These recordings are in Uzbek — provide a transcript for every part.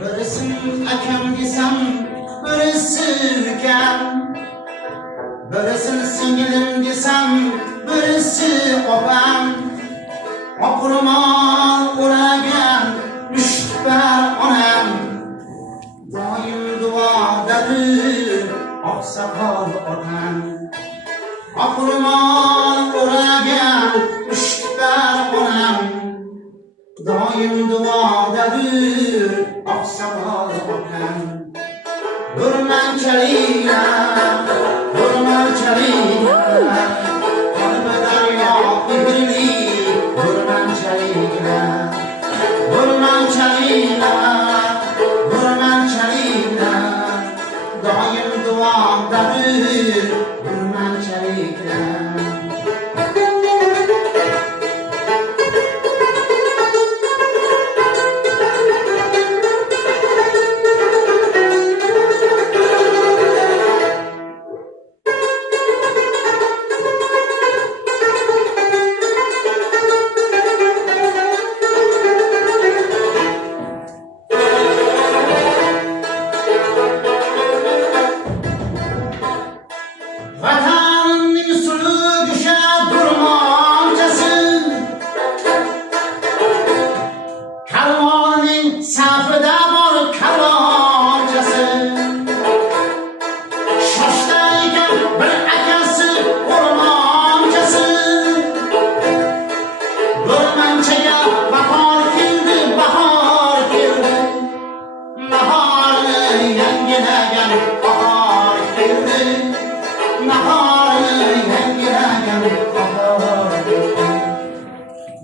Birisi akam desam, birisi ukam, birisini singlim desam, birisi opam. Oqurmon o'ragan mushtipar onam, doim duodadir oqsoqol otam. Oqurmon o'ragan mushtipar onam, doim duodadir oqsoqol otam. Burmanchaliklar, burmanchaliklar, qalbi daryo ibirli. Burmanchaliklar, burmanchaliklar, burmanchaliklar, doim duodadir burmanchaliklar.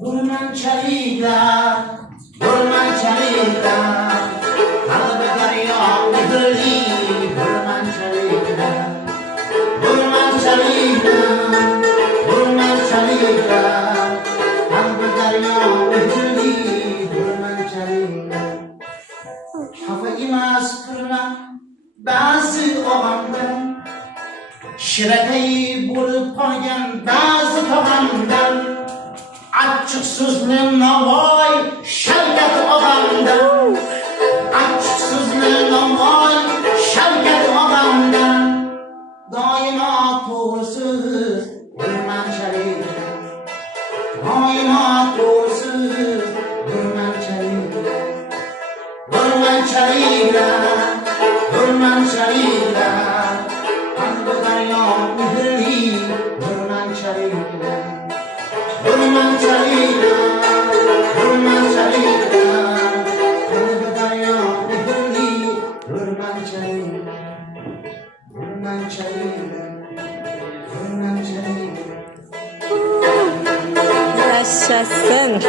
Burmanchaliklar, burmanchaliklar, qalbi daryo ibirli. Burmanchaliklar, burmanchaliklar, burmanchaliklar, qalbi daryo ibirli. Burmanchaliklar, xafa emas turman ba'zi og'amdan, shirakay bo'lib qolgan ba'zi tog'amdan, achchiq so'zli Navoiy Shavkat og'amdan, achchiq so'zli Navoiy Shavkat og'amdan, doimo to'g'ri so'z burmanchaliklar, doimo to'g'ri so'z burmanchaliklar. Burmanchaliklar, burmanchaliklar, qalbi daryo ibirli. Burmanchaliklar, burmanchaliklar, burmanchaliklar, qalbi daryo ibirli. Burmanchaliklar, burmanchaliklar, burmanchaliklar. Yaşasın.